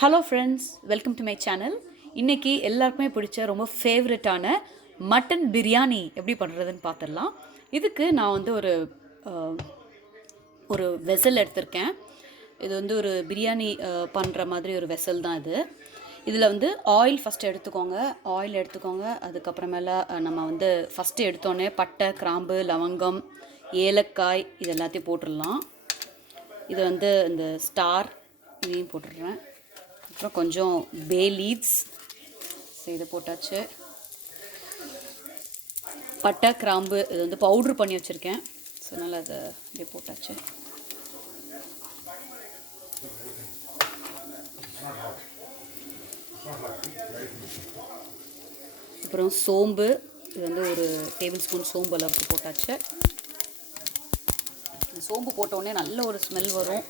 Hello friends, welcome to my channel. இன்றைக்கி எல்லாருக்குமே பிடிச்ச ரொம்ப ஃபேவரட்டான மட்டன் பிரியாணி எப்படி பண்ணுறதுன்னு பார்த்துடலாம். இதுக்கு நான் வந்து ஒரு வெசல் எடுத்திருக்கேன். இது வந்து ஒரு பிரியாணி பண்ணுற மாதிரி ஒரு வெசல் தான் இது. இதில் வந்து ஆயில் ஃபஸ்ட்டு எடுத்துக்கோங்க. அதுக்கப்புறமேல நம்ம வந்து ஃபஸ்ட்டு எடுத்தோடனே பட்டை, கிராம்பு, லவங்கம், ஏலக்காய் இது எல்லாத்தையும் போட்டுடலாம். இது வந்து இந்த ஸ்டார் இதையும் போட்டுடுறேன். அப்புறம் கொஞ்சம் பே லீவ்ஸ் இதை போட்டாச்சு. பட்டை, கிராம்பு இது வந்து பவுட்ரு பண்ணி வச்சுருக்கேன். ஸோ அதனால் அதை இப்படியே போட்டாச்சு. அப்புறம் சோம்பு, இது வந்து ஒரு டேபிள் ஸ்பூன் சோம்பு அளவுக்கு போட்டாச்சு. சோம்பு போட்டோடனே நல்ல ஒரு ஸ்மெல் வரும்.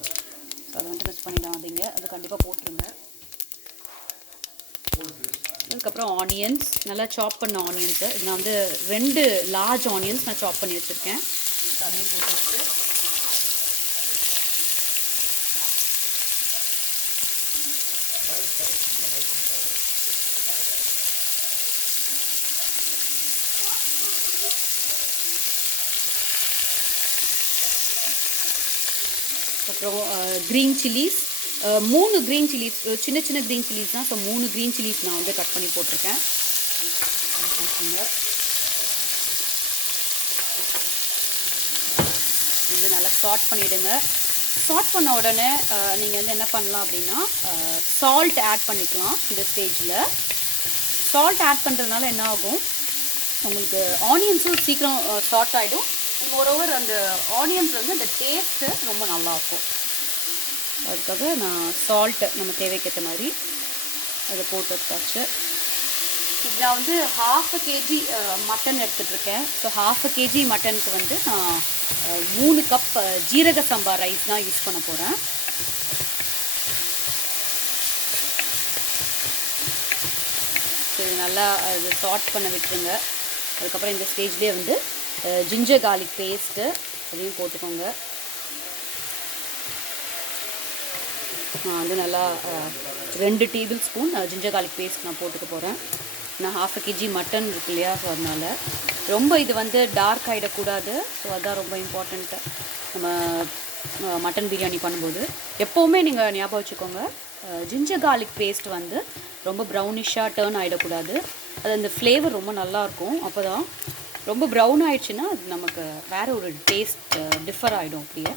ஸோ அதை வந்து மிஸ் பண்ணிடாதீங்க, அது கண்டிப்பாக போட்டுருங்க. அதுக்கப்புறம் ஆனியன்ஸ், நல்லா சாப் பண்ண ஆனியன்ஸு. இது நான் வந்து 2 லார்ஜ் ஆனியன்ஸ் நான் சாப் பண்ணி வச்சுருக்கேன். அதையும் போட்டு அப்புறம் க்ரீன் சில்லிஸ், 3 க்ரீன் சில்லிஸ், சின்ன சின்ன க்ரீன் சில்லிஸ் தான். ஸோ 3 க்ரீன் சில்லிஸ் நான் வந்து கட் பண்ணி போட்டிருக்கேன். இது நல்லா சாட் பண்ணிவிடுங்க. சாட் பண்ண உடனே நீங்கள் வந்து என்ன பண்ணலாம் அப்படின்னா சால்ட் ஆட் பண்ணிக்கலாம். இந்த ஸ்டேஜில் சால்ட் ஆட் பண்ணுறதுனால என்ன ஆகும், உங்களுக்கு ஆனியன்ஸும் சீக்கிரம் சாட் ஆகிடும். மோரோவர் அந்த ஆனியன்ஸ் வந்து அந்த டேஸ்ட்டு ரொம்ப நல்லாயிருக்கும். அதுக்காக நான் சால்ட்டு நம்ம தேவைக்கேற்ற மாதிரி அதை போட்டு வச்சாச்சு. இது நான் வந்து 1/2 kg மட்டன் எடுத்துகிட்ருக்கேன். ஸோ 1/2 kg மட்டனுக்கு வந்து நான் 3 கப் ஜீரக சம்பா ரைஸ் தான் யூஸ் பண்ண போகிறேன். ஸோ இது நல்லா இது சாட் பண்ண விட்டுருங்க. அதுக்கப்புறம் இந்த ஸ்டேஜ்லேயே வந்து ஜிஞ்சர் கார்லிக் பேஸ்ட்டு அதையும் போட்டுக்கோங்க. நான் வந்து நல்லா 2 tablespoon ginger garlic paste நான் போட்டுக்க போகிறேன். நான் 1/2 kg மட்டன் இருக்கு இல்லையா, ஸோ அதனால் ரொம்ப இது வந்து டார்க் ஆகிடக்கூடாது. ஸோ அதுதான் ரொம்ப இம்பார்ட்டண்ட்டு நம்ம மட்டன் பிரியாணி பண்ணும்போது. எப்போவுமே நீங்கள் ஞாபகம் வச்சுக்கோங்க, ஜிஞ்சர் கார்லிக் பேஸ்ட் வந்து ரொம்ப ப்ரௌனிஷாக டேர்ன் ஆகிடக்கூடாது. அது அந்த ஃப்ளேவர் ரொம்ப நல்லாயிருக்கும். அப்போ தான் ரொம்ப ப்ரௌன் ஆகிடுச்சுன்னா அது நமக்கு வேறு ஒரு டேஸ்ட் டிஃபர் ஆகிடும் அப்படியே.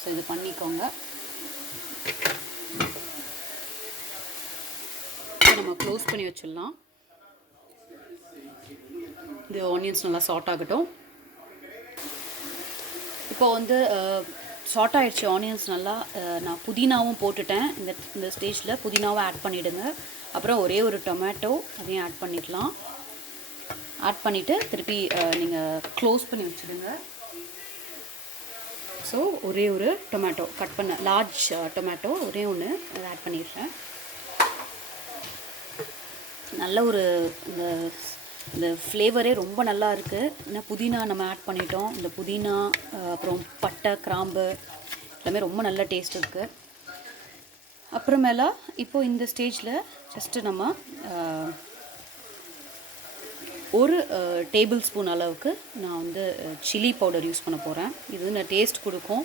ஸோ இது பண்ணிக்கோங்க. நம்ம க்ளோஸ் பண்ணி வச்சிடலாம். இது ஆனியன்ஸ் நல்லா சாட் ஆகட்டும். இப்போ வந்து சாட் ஆகிடுச்சு ஆனியன்ஸ் நல்லா. நான் புதினாவும் போட்டுட்டேன். இந்த ஸ்டேஜில் புதினாவும் ஆட் பண்ணிவிடுங்க. அப்புறம் ஒரே ஒரு டொமேட்டோ அதையும் ஆட் பண்ணிக்கலாம். ஆட் பண்ணிவிட்டு திருப்பி நீங்கள் க்ளோஸ் பண்ணி வச்சுடுங்க. ஸோ ஒரே ஒரு டொமேட்டோ கட் பண்ண லார்ஜ் டொமேட்டோ ஒரே ஒன்று அதை ஆட் பண்ணிடுறேன். நல்ல ஒரு இந்த ஃப்ளேவரே ரொம்ப நல்லா இருக்குது. ஏன்னா புதினா நம்ம ஆட் பண்ணிட்டோம். இந்த புதினா அப்புறம் பட்டை, கிராம்பு எல்லாமே ரொம்ப நல்ல டேஸ்ட் இருக்குது. அப்புறமேல இப்போது இந்த ஸ்டேஜில் ஜஸ்ட்டு நம்ம ஒரு டேபிள் ஸ்பூன் அளவுக்கு நான் வந்து சில்லி பவுடர் யூஸ் பண்ண போகிறேன். இது வந்து டேஸ்ட் கொடுக்கும்.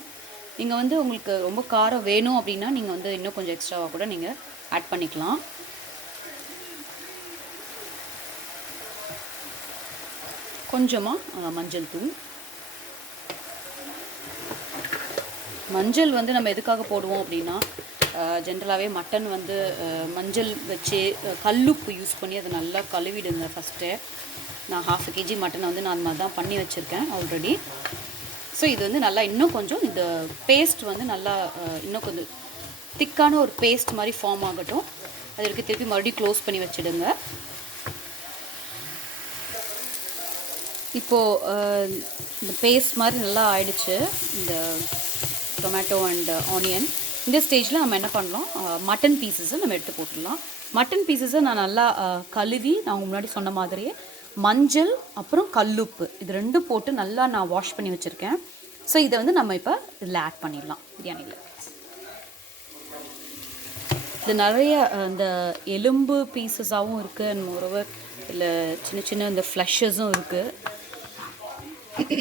நீங்கள் வந்து உங்களுக்கு ரொம்ப காரம் வேணும் அப்படின்னா நீங்கள் வந்து இன்னும் கொஞ்சம் எக்ஸ்ட்ராவாக கூட நீங்கள் ஆட் பண்ணிக்கலாம். கொஞ்சமாக மஞ்சள் தூள். மஞ்சள் வந்து நம்ம எதுக்காக போடுவோம் அப்படின்னா, ஜென்ரலாகவே மட்டன் வந்து மஞ்சள் வச்சு கல்லுப்பு யூஸ் பண்ணி அதை நல்லா கழுவிடுங்க ஃபஸ்ட்டு. நான் 1/2 kg மட்டனை வந்து நான் அந்த மாதிரி தான் பண்ணி வச்சுருக்கேன் ஆல்ரெடி. ஸோ இது வந்து நல்லா இன்னும் கொஞ்சம் இந்த பேஸ்ட் வந்து நல்லா இன்னும் கொஞ்சம் திக்கான ஒரு பேஸ்ட் மாதிரி ஃபார்ம் ஆகட்டும். அது வரைக்கும் திருப்பி மறுபடியும் க்ளோஸ் பண்ணி வச்சுடுங்க. இப்போது இந்த பேஸ்ட் மாதிரி நல்லா ஆயிடுச்சு இந்த டொமேட்டோ அண்ட் ஆனியன். இந்த ஸ்டேஜில் நம்ம என்ன பண்ணலாம், மட்டன் பீசஸை நம்ம எடுத்து போட்டுடலாம். மட்டன் பீசஸை நான் நல்லா கழுவி நான் முன்னாடி சொன்ன மாதிரியே மஞ்சள் அப்புறம் கல்லுப்பு இது 2 போட்டு நல்லா நான் வாஷ் பண்ணி வச்சுருக்கேன். ஸோ இதை வந்து நம்ம இப்போ இதில் ஆட் பண்ணிடலாம் பிரியாணியில். இது நிறைய இந்த எலும்பு பீசஸாகவும் இருக்குது அண்ட் மோரோவர் இல்லை சின்ன சின்ன இந்த ஃப்ளஷஸும் இருக்குது,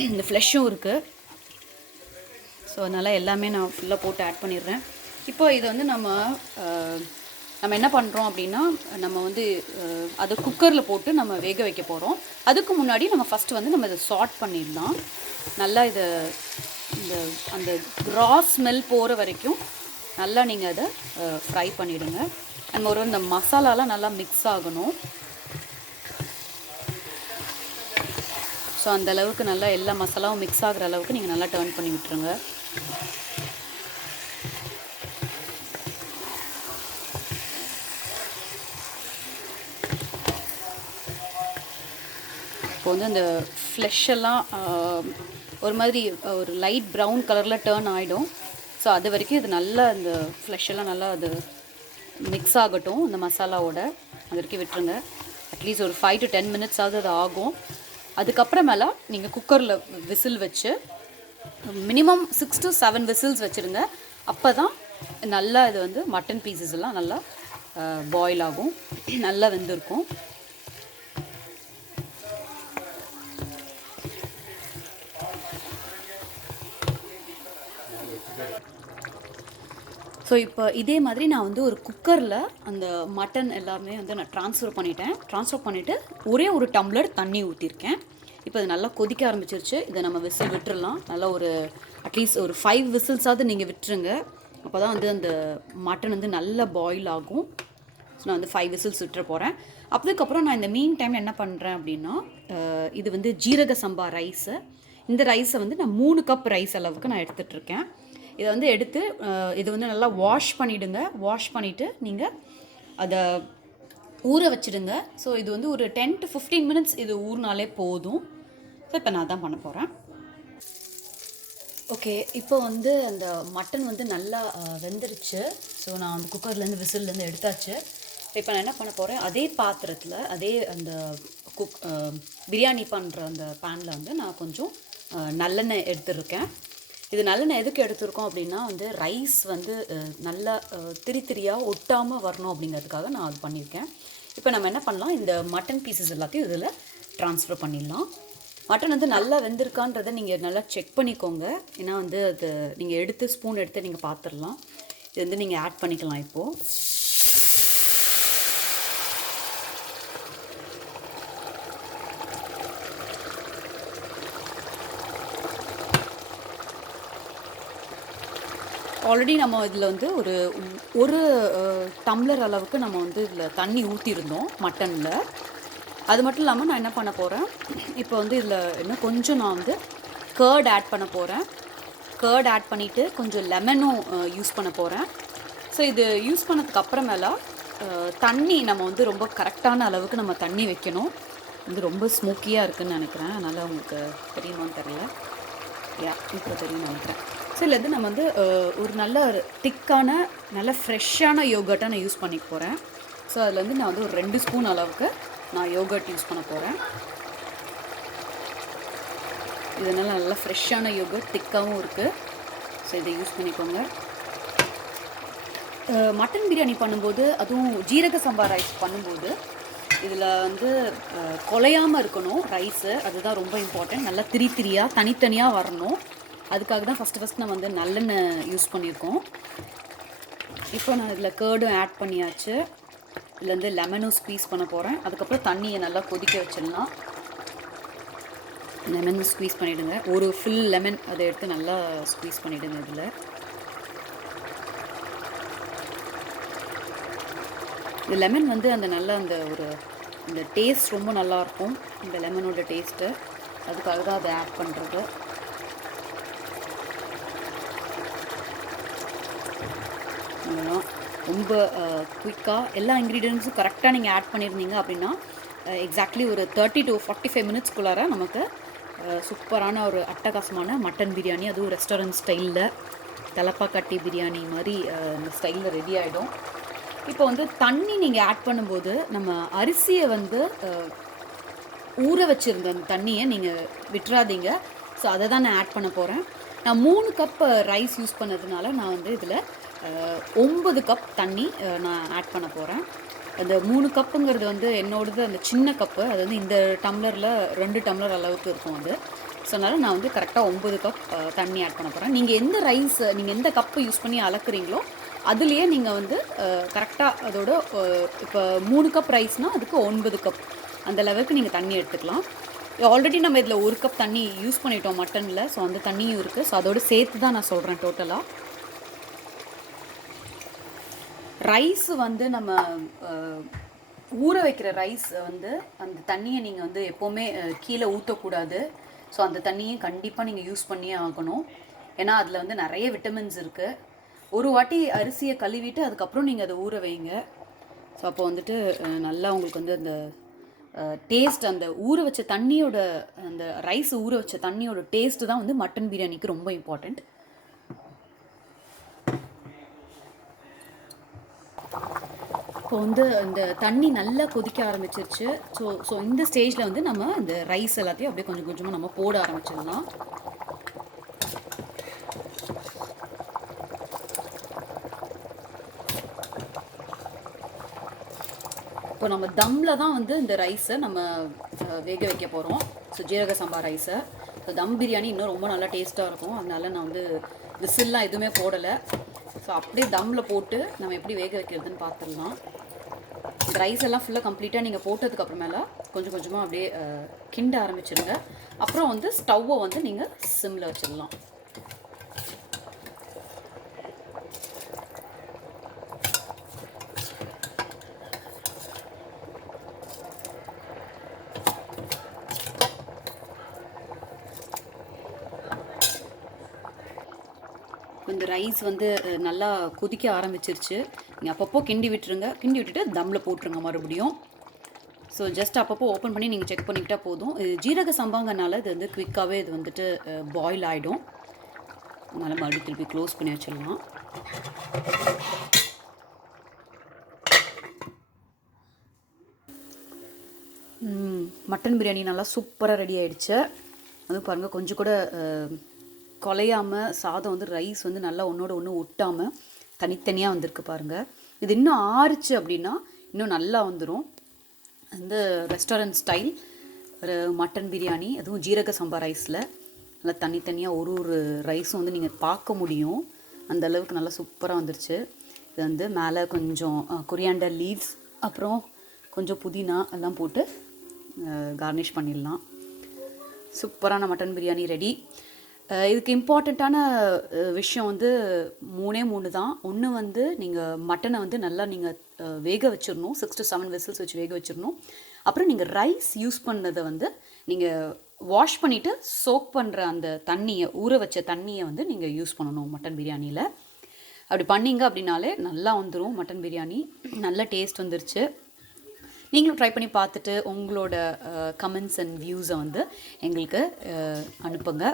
இந்த ஃப்ளஷும் இருக்குது. ஸோ அதனால் எல்லாமே நான் ஃபுல்லாக போட்டு ஆட் பண்ணிடுறேன். இப்போ இதை வந்து நம்ம என்ன பண்ணுறோம் அப்படின்னா, நம்ம வந்து அதை குக்கரில் போட்டு நம்ம வேக வைக்க போகிறோம். அதுக்கு முன்னாடி நம்ம ஃபஸ்ட்டு வந்து நம்ம இதை சார்ட் பண்ணிடலாம். நல்லா இதை அந்த ரா ஸ்மெல் போகிற வரைக்கும் நல்லா நீங்கள் அதை ஃப்ரை பண்ணிவிடுங்க. அண்ட் ஒரு இந்த மசாலாலாம் நல்லா மிக்ஸ் ஆகணும். ஸோ அந்த அளவுக்கு நல்லா எல்லா மசாலாவும் மிக்ஸ் ஆகிற அளவுக்கு நீங்கள் நல்லா டர்ன் பண்ணி விட்டுருங்க. இப்போ வந்து அந்த ஃப்ளெஷ்ஷெல்லாம் ஒரு மாதிரி ஒரு லைட் ப்ரௌன் கலரில் டேர்ன் ஆகிடும். ஸோ அது வரைக்கும் இது நல்லா இந்த ஃப்ளெஷ்ஷெல்லாம் நல்லா அது மிக்ஸ் ஆகட்டும் இந்த மசாலாவோட. அது வரைக்கும் விட்டுருங்க. அட்லீஸ்ட் ஒரு 5 to 10 minutes அது ஆகும். அதுக்கப்புறமேல நீங்கள் குக்கரில் விசில் வச்சு மினிமம் 6 to 7 விசில்ஸ் வச்சுருங்க. அப்போ தான் நல்லா இது வந்து மட்டன் பீசஸ் எல்லாம் நல்லா பாயில் ஆகும், நல்லா வெந்திருக்கும். ஸோ இப்போ இதே மாதிரி நான் வந்து ஒரு குக்கரில் அந்த மட்டன் எல்லாமே வந்து நான் ட்ரான்ஸ்ஃபர் பண்ணிவிட்டு ஒரே ஒரு டம்ளர் தண்ணி ஊற்றிருக்கேன். இப்போ இது நல்லா கொதிக்க ஆரம்பிச்சிருச்சு. இதை நம்ம விசில் விட்டுறலாம். நல்லா ஒரு அட்லீஸ்ட் ஒரு 5 விசில்ஸாவது நீங்கள் விட்டுருங்க. அப்போ தான் வந்து அந்த மட்டன் வந்து நல்லா பாயில் ஆகும். ஸோ நான் வந்து 5 விசில்ஸ் விட்டுற போகிறேன். அதுக்கப்புறம் நான் இந்த மீன் டைம் என்ன பண்ணுறேன் அப்படின்னா, இது வந்து ஜீரக சம்பா ரைஸு. இந்த ரைஸை வந்து நான் 3 கப் ரைஸ் அளவுக்கு நான் எடுத்துகிட்ருக்கேன். இதை வந்து எடுத்து இது வந்து நல்லா வாஷ் பண்ணிவிடுங்க. வாஷ் பண்ணிவிட்டு நீங்கள் அதை ஊற வச்சுடுங்க. ஸோ இது வந்து ஒரு 10 to 15 minutes இது ஊறினாலே போதும். ஸோ இப்போ நான் தான் பண்ண போகிறேன். ஓகே, இப்போ வந்து அந்த மட்டன் வந்து நல்லா வெந்துருச்சு. ஸோ நான் அந்த குக்கர்லேருந்து விசில்லேருந்து எடுத்தாச்சு. இப்போ நான் என்ன பண்ண போகிறேன், அதே பாத்திரத்தில் அதே அந்த பிரியாணி பண்ணுற அந்த பேனில் வந்து நான் கொஞ்சம் நல்லெண்ணெய் எடுத்துருக்கேன். இது நல்லெண்ணெய் எதுக்கு எடுத்துருக்கோம் அப்படின்னா வந்து ரைஸ் வந்து நல்லா திரியாக ஒட்டாமல் வரணும் அப்படிங்கிறதுக்காக நான் அது பண்ணியிருக்கேன். இப்போ நம்ம என்ன பண்ணலாம், இந்த மட்டன் பீசஸ் எல்லாத்தையும் இதில் ட்ரான்ஸ்ஃபர் பண்ணிடலாம். மட்டன் வந்து நல்லா வெந்திருக்கான்றதை நீங்கள் நல்லா செக் பண்ணிக்கோங்க. ஏன்னா வந்து அது நீங்கள் ஸ்பூன் எடுத்து நீங்கள் பார்த்துடலாம். இது வந்து நீங்கள் ஆட் பண்ணிக்கலாம். இப்போது ஆல்ரெடி நம்ம இதில் வந்து ஒரு டம்ளர் அளவுக்கு நம்ம வந்து இதில் தண்ணி ஊற்றிருந்தோம் மட்டனில். அது மட்டும் இல்லாமல் நான் என்ன பண்ண போகிறேன், இப்போ வந்து இதில் இன்னும் கொஞ்சம் நான் வந்து கர்ட் ஆட் பண்ண போகிறேன். கர்ட் ஆட் பண்ணிவிட்டு கொஞ்சம் லெமனும் யூஸ் பண்ண போகிறேன். ஸோ இது யூஸ் பண்ணதுக்கு அப்புறமேல தண்ணி நம்ம வந்து ரொம்ப கரெக்டான அளவுக்கு நம்ம தண்ணி வைக்கணும். வந்து ரொம்ப ஸ்மோக்கியாக இருக்குதுன்னு நினைக்கிறேன். அதனால் உங்களுக்கு தெரியுமான்னு தெரியல. இப்போ தெரியும்னு நினைக்கிறேன். ஸோ இதில் வந்து நம்ம வந்து ஒரு நல்ல திக்கான நல்ல ஃப்ரெஷ்ஷான யோகர்ட்டை நான் யூஸ் பண்ணிக்க போகிறேன். ஸோ அதில் வந்து நான் வந்து ஒரு 2 ஸ்பூன் அளவுக்கு நான் யோகர்ட் யூஸ் பண்ண போகிறேன். இதனால் நல்லா ஃப்ரெஷ்ஷான யோகர்ட் திக்காகவும் இருக்குது. ஸோ இதை யூஸ் பண்ணிக்கோங்க. மட்டன் பிரியாணி பண்ணும்போது, அதுவும் ஜீரக சம்பா ரைஸ் பண்ணும்போது இதில் வந்து குலையாமல் இருக்கணும் ரைஸு. அதுதான் ரொம்ப இம்பார்ட்டன்ட். நல்லா திரியாக தனித்தனியாக வரணும். அதுக்காக தான் ஃபஸ்ட்டு நான் வந்து நல்லெண்ணெய் யூஸ் பண்ணியிருக்கோம். இப்போ நான் இதில் கர்டும் ஆட் பண்ணியாச்சு. இதில் வந்து லெமனும் ஸ்க்வீஸ் பண்ண போகிறேன். அதுக்கப்புறம் தண்ணியை நல்லா கொதிக்க வச்சிடலாம். லெமனும் ஸ்க்வீஸ் பண்ணிவிடுங்க. ஒரு ஃபுல் லெமன் அதை எடுத்து நல்லா ஸ்க்வீஸ் பண்ணிவிடுங்க. இதில் இந்த லெமன் வந்து அந்த நல்லா இந்த டேஸ்ட் ரொம்ப நல்லாயிருக்கும். இந்த லெமனோட டேஸ்ட்டு, அதுக்காக தான் அதை ஆட் பண்ணுறது. ரொம்ப குயிக்காக எல்லா இன்க்ரீடியன்ஸும் கரெக்டாக நீங்கள் ஆட் பண்ணியிருந்தீங்க அப்படின்னா எக்ஸாக்ட்லி ஒரு 30 to 45 minutesக்குள்ளார நமக்கு சூப்பரான ஒரு அட்டகாசமான மட்டன் பிரியாணி, அதுவும் ரெஸ்டாரண்ட் ஸ்டைலில் தலப்பாக்கட்டி பிரியாணி மாதிரி இந்த ஸ்டைலில் ரெடி ஆகிடும். இப்போ வந்து தண்ணி நீங்கள் ஆட் பண்ணும்போது நம்ம அரிசியை வந்து ஊற வச்சுருந்த அந்த தண்ணியை நீங்கள் விட்டுறாதீங்க. ஸோ அதை தான் நான் ஆட் பண்ண போகிறேன். நான் 3 கப் ரைஸ் யூஸ் பண்ணதுனால நான் வந்து இதில் 9 கப் தண்ணி நான் ஆட் பண்ண போகிறேன். அந்த 3 கப்புங்கிறது வந்து என்னோடது அந்த சின்ன கப்பு, அது வந்து இந்த டம்ளரில் 2 டம்ளர் அளவுக்கு இருக்கும் அது. ஸோ அதனால் நான் வந்து கரெக்டாக 9 கப் தண்ணி ஆட் பண்ண போகிறேன். நீங்கள் எந்த ரைஸ் நீங்கள் எந்த கப்பு யூஸ் பண்ணி அளக்குறீங்களோ அதுலேயே நீங்கள் வந்து கரெக்டாக அதோட இப்போ 3 கப் ரைஸ்னால் அதுக்கு 9 கப் அந்த அளவுக்கு நீங்கள் தண்ணி எடுத்துக்கலாம். ஆல்ரெடி நம்ம இதில் 1 கப் தண்ணி யூஸ் பண்ணிட்டோம் மட்டனில். ஸோ அந்த தண்ணியும் இருக்குது. ஸோ அதோடு சேர்த்து தான் நான் சொல்கிறேன் டோட்டலாக. ரைஸ் வந்து நம்ம ஊற வைக்கிற ரைஸ் வந்து அந்த தண்ணியை நீங்கள் வந்து எப்போவுமே கீழே ஊற்றக்கூடாது. ஸோ அந்த தண்ணியை கண்டிப்பாக நீங்கள் யூஸ் பண்ணியே ஆகணும். ஏன்னா அதில் வந்து நிறைய விட்டமின்ஸ் இருக்குது. ஒரு வாட்டி அரிசியை கழுவிட்டு அதுக்கப்புறம் நீங்கள் அதை ஊற வைங்க. ஸோ அப்போ வந்துட்டு நல்லா உங்களுக்கு வந்து அந்த டேஸ்ட், அந்த ஊற வச்ச தண்ணியோட, அந்த ரைஸ் ஊற வச்ச தண்ணியோட டேஸ்ட்டு தான் வந்து மட்டன் பிரியாணிக்கு ரொம்ப இம்பார்ட்டண்ட். இப்போ வந்து இந்த தண்ணி நல்லா கொதிக்க ஆரம்பிச்சிருச்சு. ஸோ இந்த ஸ்டேஜில் வந்து நம்ம இந்த ரைஸ் எல்லாத்தையும் அப்படியே கொஞ்சம் கொஞ்சமாக நம்ம போட ஆரம்பிச்சிடலாம். இப்போ நம்ம தம்மில் தான் வந்து இந்த ரைஸை நம்ம வேக வைக்க போகிறோம். ஸோ ஜீரக சம்பா ரைஸை. ஸோ தம் பிரியாணி இன்னும் ரொம்ப நல்லா டேஸ்ட்டாக இருக்கும். அதனால நான் வந்து விசில்லாம் எதுவுமே போடலை. ஸோ அப்படியே தம்மில் போட்டு நம்ம எப்படி வேக வைக்கிறதுன்னு பார்த்துடலாம். இந்த ரைஸ் எல்லாம் ஃபுல்லாக கம்ப்ளீட்டாக நீங்கள் போட்டதுக்கப்புறமேல கொஞ்சம் கொஞ்சமாக அப்படியே கிண்ட ஆரம்பிச்சிடுங்க. அப்புறம் வந்து ஸ்டவ்வை வந்து நீங்கள் சிம்மில் வச்சிடலாம். இந்த ரைஸ் வந்து நல்லா கொதிக்க ஆரம்பிச்சிருச்சு. நீங்கள் அப்பப்போ கிண்டி விட்டுருங்க. கிண்டி விட்டுட்டு தம்மில் போட்டுருங்க மறுபடியும். ஸோ ஜஸ்ட் அப்பப்போ ஓப்பன் பண்ணி நீங்கள் செக் பண்ணிக்கிட்டால் போதும். இது ஜீரக சம்பாங்கனால இது வந்து குவிக்காகவே இது வந்துட்டு பாயில் ஆகிடும். அதனால் மறுபடியும் திருப்பி க்ளோஸ் பண்ணி வச்சிடலாம். மட்டன் பிரியாணி நல்லா சூப்பராக ரெடி ஆகிடுச்சு. அதுவும் பாருங்கள், கொஞ்சம் கூட குலையாமல் சாதம் வந்து ரைஸ் வந்து நல்லா ஒன்றோட ஒன்று ஒட்டாமல் தனித்தனியாக வந்திருக்கு பாருங்கள். இது இன்னும் ஆறுச்சு அப்படின்னா இன்னும் நல்லா வந்துடும். இந்த ரெஸ்டாரண்ட் ஸ்டைல் ஒரு மட்டன் பிரியாணி, அதுவும் ஜீரக சம்பா ரைஸில் நல்லா தனித்தனியாக ஒரு ரைஸும் வந்து நீங்கள் பார்க்க முடியும். அந்த அளவுக்கு நல்லா சூப்பராக வந்துருச்சு. இது வந்து மேலே கொஞ்சம் கொரியாண்டர் லீவ்ஸ், அப்புறம் கொஞ்சம் புதினா எல்லாம் போட்டு கார்னிஷ் பண்ணிடலாம். சூப்பரான மட்டன் பிரியாணி ரெடி. இதுக்கு இம்பார்ட்டண்ட்டான விஷயம் வந்து 3 தான். ஒன்று வந்து நீங்கள் மட்டனை வந்து நல்லா நீங்கள் வேக வச்சிடணும். 6 to 7 விசில்ஸ் வச்சு வேக வச்சிடணும். அப்புறம் நீங்கள் ரைஸ் யூஸ் பண்ணதை வந்து நீங்கள் வாஷ் பண்ணிவிட்டு சோக் பண்ணுற அந்த தண்ணியை, ஊற வச்ச தண்ணியை வந்து நீங்கள் யூஸ் பண்ணணும் மட்டன் பிரியாணியில். அப்படி பண்ணிங்க அப்படின்னாலே நல்லா வந்துடும் மட்டன் பிரியாணி. நல்ல டேஸ்ட் வந்துருச்சு. நீங்களும் ட்ரை பண்ணி பார்த்துட்டு உங்களோட கமெண்ட்ஸ் அண்ட் வியூஸை வந்து எங்களுக்கு அனுப்புங்க.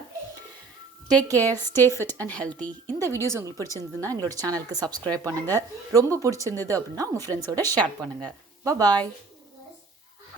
Take care, stay fit and healthy. இந்த வீடியோஸ் உங்களுக்கு பிடிச்சிருந்ததுன்னா எங்களோட சேனலுக்கு சப்ஸ்கிரைப் பண்ணுங்கள். ரொம்ப பிடிச்சிருந்தது அப்படின்னா உங்கள் ஃப்ரெண்ட்ஸோட ஷேர் பண்ணுங்கள். பாய்.